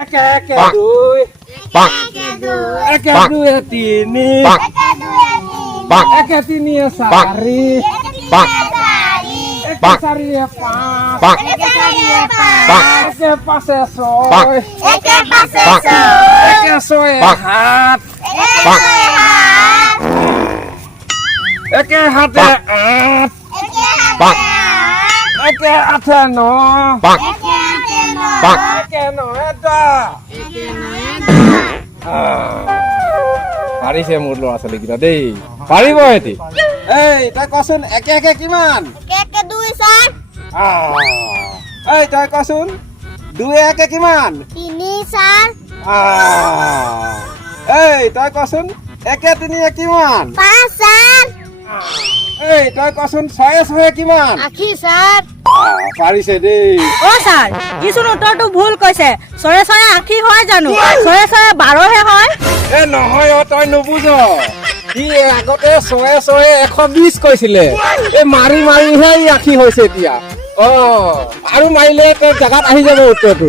একে দুই একে দুই তিনি একে তিনি চাৰি একে চাৰি পাঁচ একে পাঁচে ছয় একে ছয় সাত একে সাতে আঠ একে আঠে ন একে নয়ে দহ পাৰিছে মোৰ ল'ৰা ছোৱালীকেইটা দেই পাৰিব এটি এই তই কচোন একে একে কিমান এই তই কচোন দুই একে কিমান এই তই কচোন একে তিনি কিমান এই তই কচোন ছয়ে ছয়ে কিমান পাৰিছে দেই ছাৰ কিছু উত্তৰটো ভুল কৈছে ছয়ে ছয়ে আশী হয় জানো ছয়ে ছয়ে 12হে হয় এ নহয় তই নুবুজ ই আগতে ছয়ে ছয়ে 120 কৈছিলে এই মাৰি মাৰিহে ই আশী হৈছে এতিয়া আৰু মাৰিলে তোৰ জেগাত আহি যাব উত্তৰটো